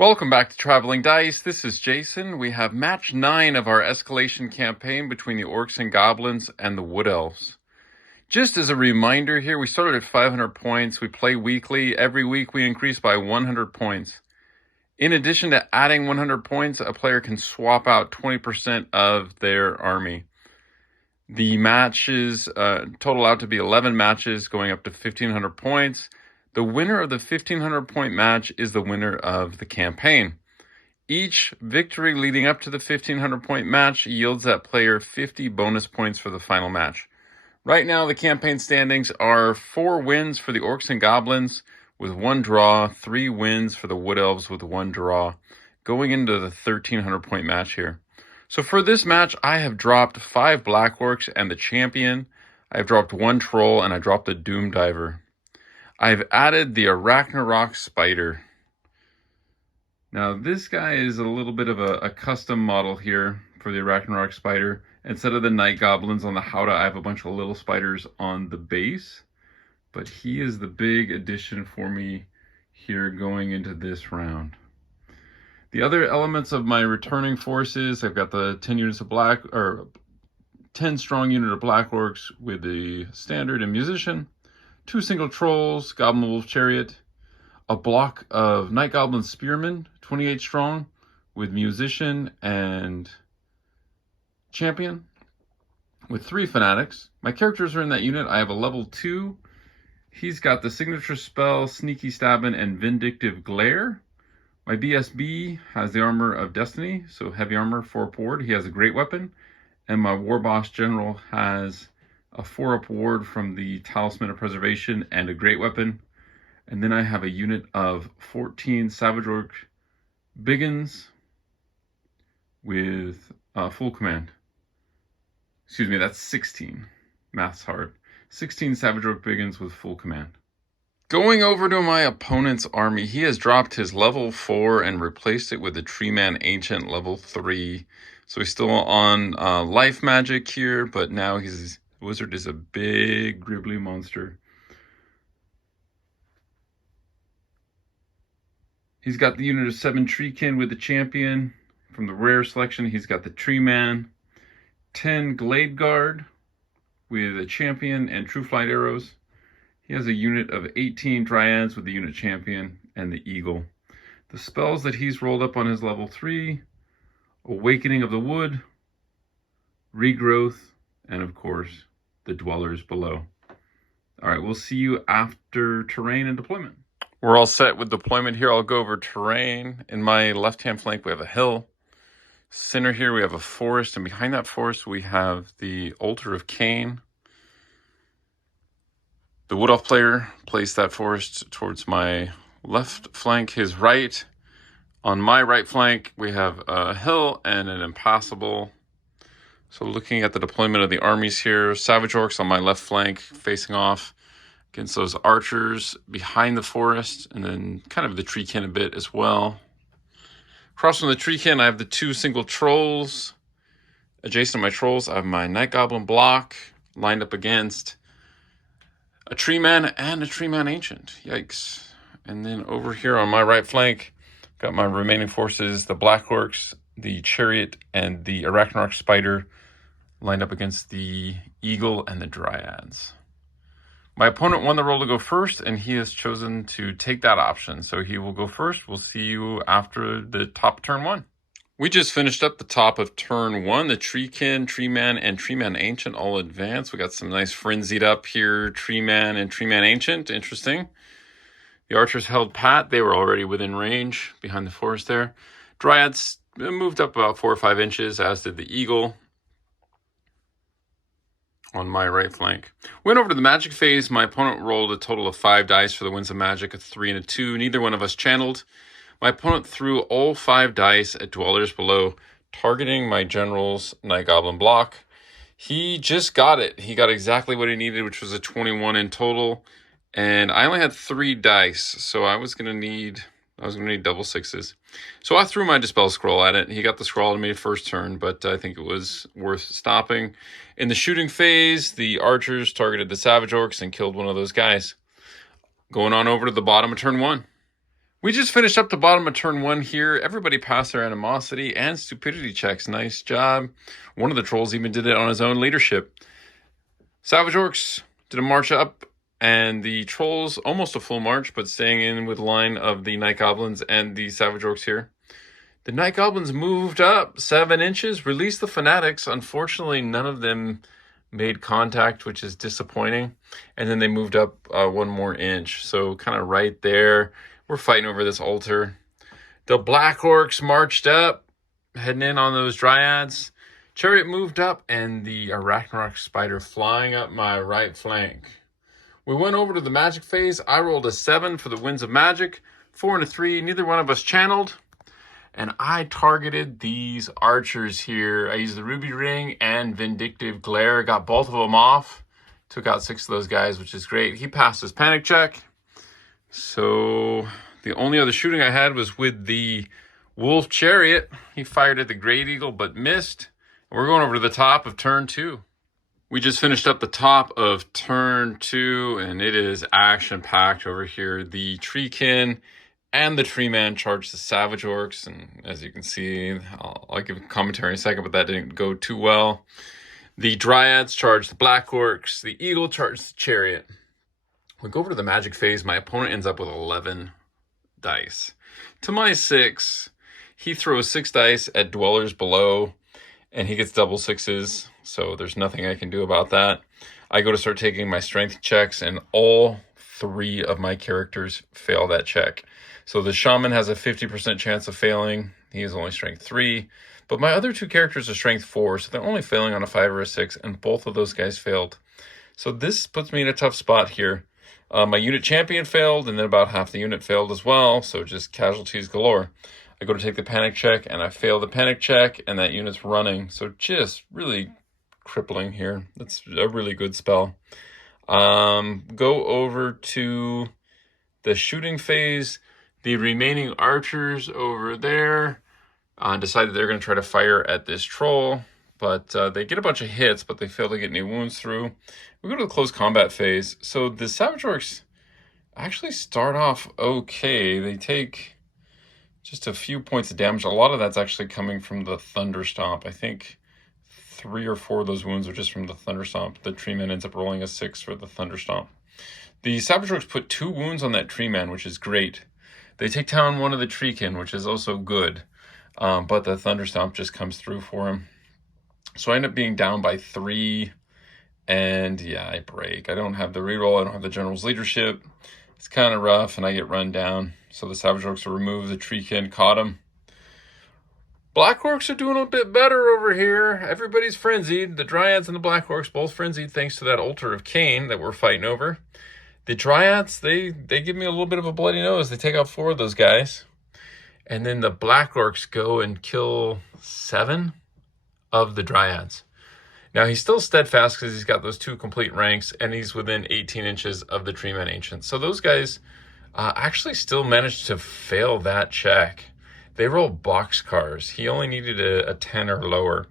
Welcome back to Traveling Dice. This is Jason. We have match 9 of our Escalation campaign between the Orcs and Goblins and the Wood Elves. Just as a reminder here, we started at 500 points. We play weekly. Every week we increase by 100 points. In addition to adding 100 points, a player can swap out 20% of their army. The matches total out to be 11 matches going up to 1,500 points. The winner of the 1,500 point match is the winner of the campaign. Each victory leading up to the 1,500 point match yields that player 50 bonus points for the final match. Right now, the campaign standings are 4 wins for the Orcs and Goblins with 1 draw, 3 wins for the Wood Elves with 1 draw, going into the 1,300 point match here. So for this match, I have dropped 5 Black Orcs and the Champion. I've dropped 1 Troll and I dropped a Doom Diver. I've added the Arachnarok Spider. Now this guy is a little bit of a custom model here for the Arachnarok Spider. Instead of the Night Goblins on the Howdah, I have a bunch of little spiders on the base. But he is the big addition for me here going into this round. The other elements of my returning forces, I've got the 10 units of 10 strong unit of Black Orcs with the Standard and Musician. 2 single Trolls, Goblin Wolf Chariot, a block of Night Goblin Spearmen, 28 strong, with Musician and Champion, with 3 Fanatics. My characters are in that unit. I have a level 2. He's got the signature spell, Sneaky Stabbin' and Vindictive Glare. My BSB has the Armor of Destiny, so heavy armor, 4-up ward. He has a great weapon. And my War Boss General has a 4-up ward from the Talisman of Preservation and a great weapon. And then I have a unit of 14 Savage Orc Biggins with full command. Excuse me, that's 16. Math's hard. 16 Savage Orc Biggins with full command. Going over to my opponent's army, he has dropped his level 4 and replaced it with a Treeman Ancient level 3. So he's still on life magic here, but now his wizard is a big gribbly monster. He's got the unit of 7 Treekin with the Champion. From the rare selection, he's got the Treeman, 10 Glade Guard with a Champion and True Flight arrows. He has a unit of 18 Dryads with the unit Champion and the Eagle. The spells that he's rolled up on his level 3, Awakening of the Wood, Regrowth, and of course, the Dwellers below. All right, we'll see you after terrain and deployment. We're all set with deployment here. I'll go over terrain. In my left-hand flank, we have a hill. Center here, we have a forest, and behind that forest, we have the Altar of Cain. The Wood Elf player placed that forest towards my left flank, his right. On my right flank, we have a hill and an impassable. So looking at the deployment of the armies here, Savage Orcs on my left flank facing off against those archers behind the forest, and then kind of the Treekin a bit as well. Across from the Treekin, I have the 2 single Trolls. Adjacent to my Trolls, I have my Night Goblin block lined up against a Treeman and a Treeman Ancient. Yikes. And then over here on my right flank, got my remaining forces, the Black Orcs, the Chariot, and the Arachnarok Spider lined up against the Eagle and the Dryads. My opponent won the roll to go first, and he has chosen to take that option. So he will go first. We'll see you after the top of turn 1. We just finished up the top of turn 1. The Treekin, Treeman, and Treeman Ancient all advanced. We got some nice frenzied up here, Treeman and Treeman Ancient. Interesting. The archers held pat. They were already within range behind the forest there. Dryads moved up about 4 or 5 inches, as did the Eagle on my right flank. Went over to the magic phase. My opponent rolled a total of 5 dice for the Winds of Magic, a 3 and a 2. Neither one of us channeled. My opponent threw all 5 dice at Dwellers below, targeting my general's Night Goblin block. He just got it. He got exactly what he needed, which was a 21 in total. And I only had 3 dice, so I was gonna need double 6s. So I threw my Dispel Scroll at it. He got the scroll to me first turn, but I think it was worth stopping. In the shooting phase, the archers targeted the Savage Orcs and killed one of those guys. Going on over to the bottom of turn 1. We just finished up the bottom of turn 1 here. Everybody passed their animosity and stupidity checks. Nice job. One of the trolls even did it on his own leadership. Savage Orcs did a march up, and the trolls, almost a full march, but staying in with the line of the Night Goblins and the Savage Orcs here. The Night Goblins moved up 7 inches, released the Fanatics. Unfortunately, none of them made contact, which is disappointing. And then they moved up 1 more inch. So kind of right there. We're fighting over this altar. The Black Orcs marched up, heading in on those Dryads. Chariot moved up, and the Arachnarok Spider flying up my right flank. We went over to the magic phase. I rolled a 7 for the Winds of Magic, 4 and a 3. Neither one of us channeled. And I targeted these archers here. I used the Ruby Ring and Vindictive Glare. Got both of them off. Took out 6 of those guys, which is great. He passed his panic check. So the only other shooting I had was with the Wolf Chariot. He fired at the Great Eagle but missed. We're going over to the top of turn 2. We just finished up the top of turn 2, and it is action-packed over here. The Treekin and the Treeman charged the Savage Orcs, and as you can see, I'll give a commentary in a second, but that didn't go too well. The Dryads charged the Black Orcs. The Eagle charged the Chariot. We go over to the magic phase. My opponent ends up with 11 dice. To my 6, he throws 6 dice at Dwellers below, and he gets double 6s, so there's nothing I can do about that. I go to start taking my strength checks, and all 3 of my characters fail that check. So the Shaman has a 50% chance of failing. He is only strength 3. But my other 2 characters are strength 4, so they're only failing on a 5 or a 6, and both of those guys failed. So this puts me in a tough spot here. My unit champion failed, and then about half the unit failed as well, so just casualties galore. I go to take the panic check, and I fail the panic check, and that unit's running. So just really crippling here. That's a really good spell. Go over to the shooting phase. The remaining archers over there decided they're going to try to fire at this troll, but they get a bunch of hits, but they fail to get any wounds through. We go to the close combat phase. So the Savage Orcs actually start off okay. They take just a few points of damage. A lot of that's actually coming from the Thunderstomp. I think 3 or 4 of those wounds are just from the Thunderstomp. The Treeman ends up rolling a 6 for the Thunderstomp. The Savage Orcs put 2 wounds on that Treeman, which is great. They take down one of the Treekin, which is also good. But the Thunderstomp just comes through for him. So I end up being down by 3. And yeah, I break. I don't have the reroll. I don't have the General's Leadership. It's kind of rough, and I get run down. So the Savage Orcs will remove the Treekin, caught him. Black Orcs are doing a bit better over here. Everybody's frenzied. The Dryads and the Black Orcs both frenzied thanks to that Altar of Cain that we're fighting over. The Dryads, they give me a little bit of a bloody nose. They take out 4 of those guys. And then the Black Orcs go and kill 7 of the Dryads. Now, he's still steadfast because he's got those 2 complete ranks, and he's within 18 inches of the Treeman Ancient. So those guys actually still managed to fail that check. They roll boxcars. He only needed a 10 or lower,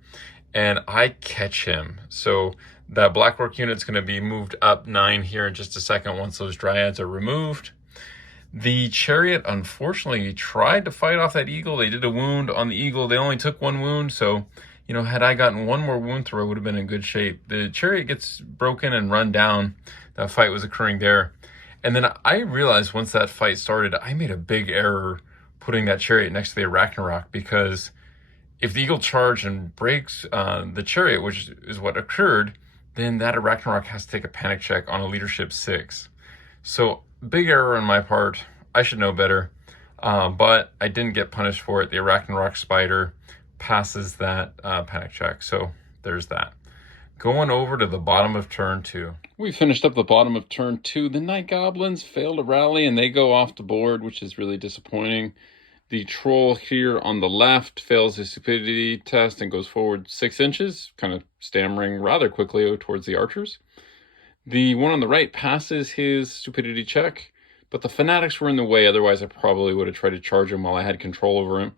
and I catch him. So that Black Orc unit's going to be moved up 9 here in just a second once those Dryads are removed. The Chariot, unfortunately, tried to fight off that Eagle. They did a wound on the Eagle. They only took 1 wound, so you know, had I gotten 1 more wound through, I would have been in good shape. The Chariot gets broken and run down. That fight was occurring there. And then I realized once that fight started, I made a big error putting that Chariot next to the Arachnarok, because if the Eagle charged and breaks the Chariot, which is what occurred, then that Arachnarok has to take a panic check on a leadership 6. So big error on my part. I should know better. But I didn't get punished for it. The Arachnarok Spider passes that panic check. So there's that. Going over to the bottom of turn 2. We finished up the bottom of turn 2. The Night Goblins fail to rally, and they go off the board, which is really disappointing. The troll here on the left fails his stupidity test and goes forward 6 inches, kind of stammering rather quickly towards the archers. The one on the right passes his stupidity check, but the Fanatics were in the way. Otherwise, I probably would have tried to charge him while I had control over him.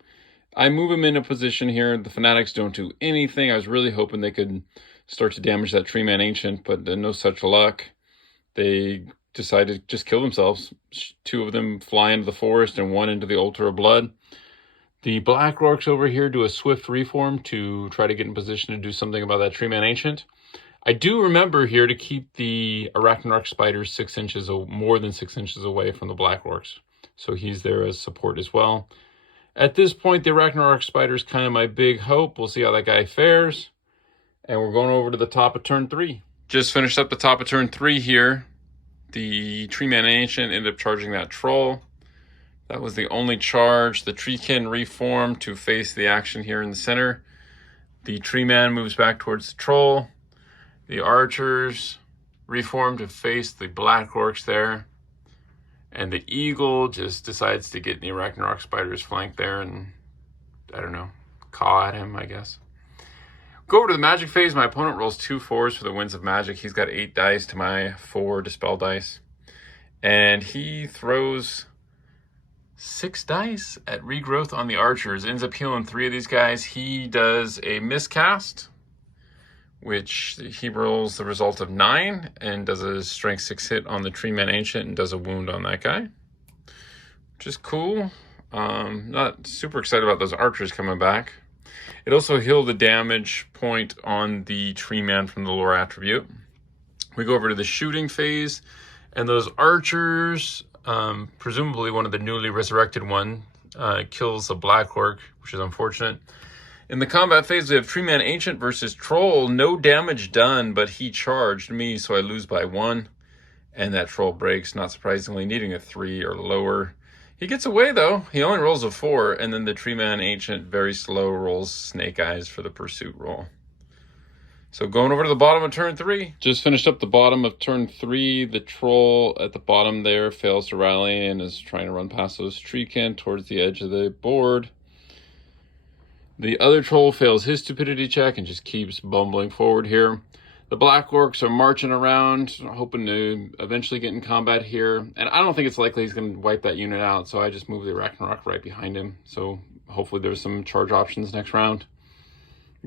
I move him into position here. The Fanatics don't do anything. I was really hoping they could start to damage that Treeman Ancient, but no such luck. They decided to just kill themselves. 2 of them fly into the forest and 1 into the altar of blood. The Black Orcs over here do a swift reform to try to get in position to do something about that Tree Man Ancient. I do remember here to keep the Arachnarch spiders 6 inches, more than 6 inches away from the Black Orcs. So he's there as support as well. At this point, the Arachnarch spider is kind of my big hope. We'll see how that guy fares. And we're going over to the top of turn 3. Just finished up the top of turn 3 here. The Tree Man Ancient ended up charging that troll. That was the only charge. The Treekin reformed to face the action here in the center. The Tree Man moves back towards the troll. The archers reform to face the Black Orcs there. And the eagle just decides to get in the Arachnarch spider's flank there and, I don't know, caw at him, I guess. Go over to the magic phase. My opponent rolls 2 4s for the Winds of Magic. He's got 8 dice to my 4 dispel dice. And he throws 6 dice at regrowth on the archers. Ends up healing 3 of these guys. He does a miscast, which he rolls the result of 9 and does a strength 6 hit on the Tree Man Ancient and does a wound on that guy, which is cool. Not super excited about those archers coming back. It also healed the damage point on the Tree Man from the lore attribute. We go over to the shooting phase, and those archers, presumably one of the newly resurrected one, kills a Black Orc, which is unfortunate. In the combat phase, we have Tree Man Ancient versus Troll. No damage done, but he charged me, so I lose by 1. And that Troll breaks, not surprisingly, needing a 3 or lower. He gets away, though. He only rolls a 4, and then the Tree Man Ancient, very slow, rolls Snake Eyes for the pursuit roll. So going over to the bottom of turn 3. Just finished up the bottom of turn 3. The Troll at the bottom there fails to rally and is trying to run past those Treekin towards the edge of the board. The other Troll fails his stupidity check and just keeps bumbling forward here. The Black Orcs are marching around, hoping to eventually get in combat here. And I don't think it's likely he's going to wipe that unit out, so I just move the Arachnarch right behind him. So hopefully there's some charge options next round.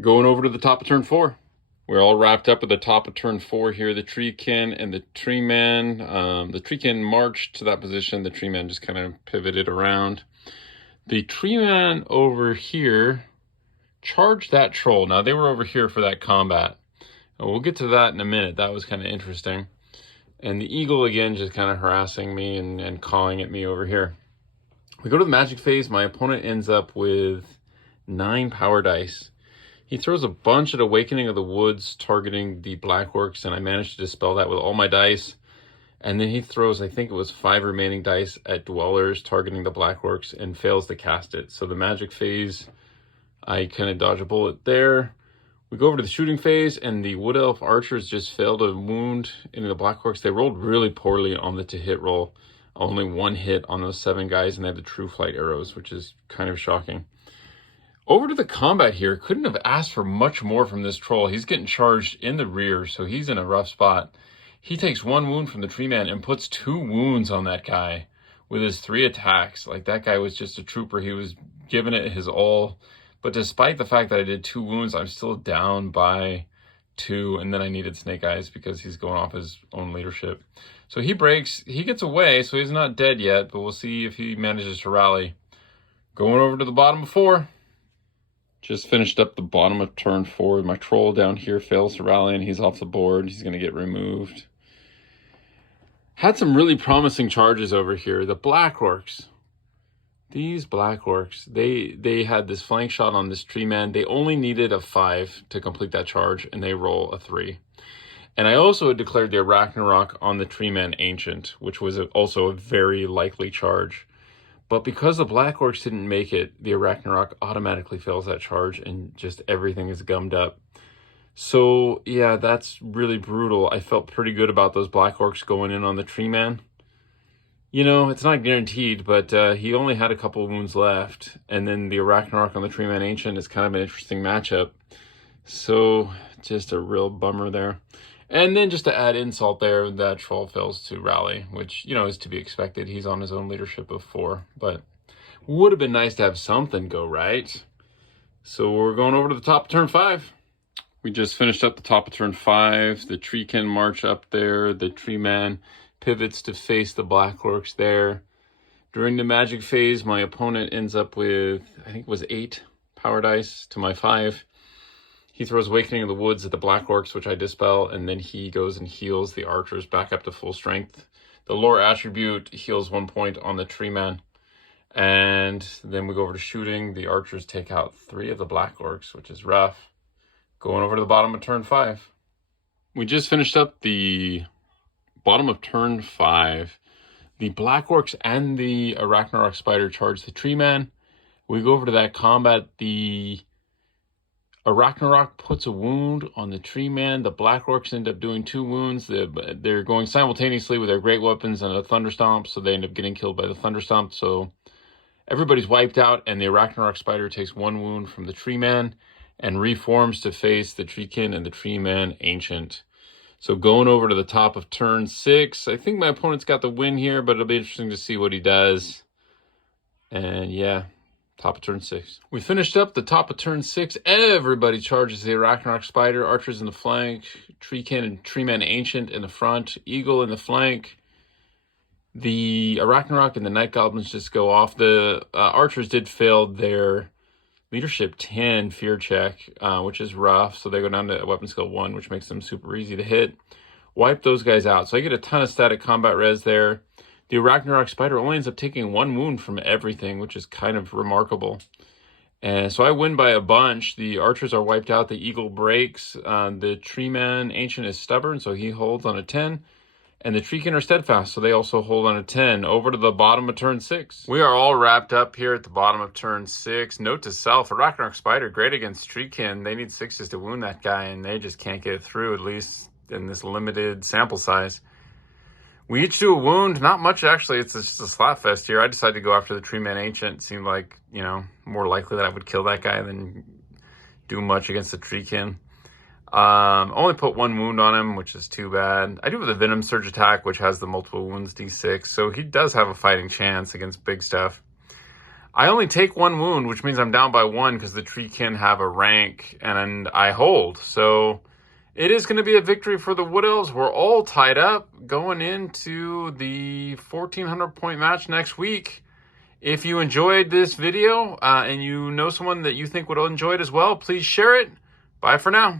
Going over to the top of turn 4. We're all wrapped up at the top of turn 4 here. The Treekin and the Tree Man. The Treekin marched to that position. The Tree Man just kind of pivoted around. The Tree Man over here charged that Troll. Now, they were over here for that combat. We'll get to that in a minute. That was kind of interesting. And the eagle, again, just kind of harassing me and cawing at me over here. We go to the magic phase. My opponent ends up with 9 power dice. He throws a bunch at Awakening of the Woods, targeting the Black Orcs, and I managed to dispel that with all my dice. And then he throws, I think it was 5 remaining dice at Dwellers, targeting the Black Orcs, and fails to cast it. So the magic phase, I kind of dodge a bullet there. We go over to the shooting phase, and the Wood Elf archers just failed a wound into the Black Orcs. They rolled really poorly on the to-hit roll. Only 1 hit on those 7 guys, and they have the True Flight arrows, which is kind of shocking. Over to the combat here. Couldn't have asked for much more from this Troll. He's getting charged in the rear, so he's in a rough spot. He takes 1 wound from the Tree Man and puts 2 wounds on that guy with his 3 attacks. Like, that guy was just a trooper. He was giving it his all. But despite the fact that I did 2 wounds, I'm still down by 2. And then I needed Snake Eyes because he's going off his own leadership. So he breaks. He gets away, so he's not dead yet. But we'll see if he manages to rally. Going over to the bottom of 4. Just finished up the bottom of turn 4. My Troll down here fails to rally, and he's off the board. He's going to get removed. Had some really promising charges over here. The Black Orcs. These Black Orcs, they had this flank shot on this Tree Man. They only needed a 5 to complete that charge, and they roll a 3. And I also had declared the Arachnarok on the Tree Man Ancient, which was also a very likely charge. But because the Black Orcs didn't make it, the Arachnarok automatically fails that charge, and just everything is gummed up. So, yeah, that's really brutal. I felt pretty good about those Black Orcs going in on the Tree Man. You know, it's not guaranteed, but he only had a couple wounds left. And then the Arachnarok on the Tree Man Ancient is kind of an interesting matchup. So, just a real bummer there. And then just to add insult there, that Troll fails to rally, which, you know, is to be expected. He's on his own leadership of 4. But would have been nice to have something go right. So we're going over to the top of turn 5. We just finished up the top of turn 5. The Treekin march up there. The Tree Man pivots to face the Black Orcs there. During the magic phase, my opponent ends up with, I think it was 8 power dice to my 5. He throws Awakening of the Woods at the Black Orcs, which I dispel, and then he goes and heals the archers back up to full strength. The lore attribute heals 1 point on the Tree Man. And then we go over to shooting. The archers take out 3 of the Black Orcs, which is rough. Going over to the bottom of turn 5. We just finished up the bottom of turn 5. The Black Orcs and the Arachnarok Spider charge the Tree Man. We go over to that combat. The Arachnarok puts a wound on the Tree Man. The Black Orcs end up doing 2 wounds. They're going simultaneously with their great weapons and a Thunderstomp, so they end up getting killed by the Thunderstomp. So everybody's wiped out, and the Arachnarok Spider takes 1 wound from the Tree Man and reforms to face the Treekin and the Tree Man Ancient. So going over to the top of turn 6, I think my opponent's got the win here, but it'll be interesting to see what he does. And yeah, top of turn 6. We finished up the top of turn 6. Everybody charges the Arachnarok Spider, archers in the flank, Treekin and Tree Man Ancient in the front, Eagle in the flank. The Arachnarok and the Night Goblins just go off. The archers did fail their leadership 10 fear check, which is rough. So they go down to weapon skill 1, which makes them super easy to hit. Wipe those guys out. So I get a ton of static combat res there. The Arachnarok Spider only ends up taking 1 wound from everything, which is kind of remarkable. And so I win by a bunch. The archers are wiped out. The Eagle breaks. The Tree Man Ancient is stubborn, so he holds on a 10. And the Treekin are steadfast, so they also hold on a 10. Over to the bottom of turn 6. We are all wrapped up here at the bottom of turn 6. Note to self, Arachnarok Spider, great against Treekin. They need 6s to wound that guy, and they just can't get it through, at least in this limited sample size. We each do a wound. Not much, actually. It's just a slapfest here. I decided to go after the Tree Man Ancient. It seemed like, you know, more likely that I would kill that guy than do much against the Treekin. Only put 1 wound on him, which is too bad. I do have the Venom Surge attack, which has the multiple wounds d6, so he does have a fighting chance against big stuff. I only take 1 wound, which means I'm down by 1 because the Treekin have a rank, and I hold. So it is going to be a victory for the Wood Elves. We're all tied up going into the 1,400 point match next week. If you enjoyed this video and you know someone that you think would enjoy it as well, please share it. Bye for now.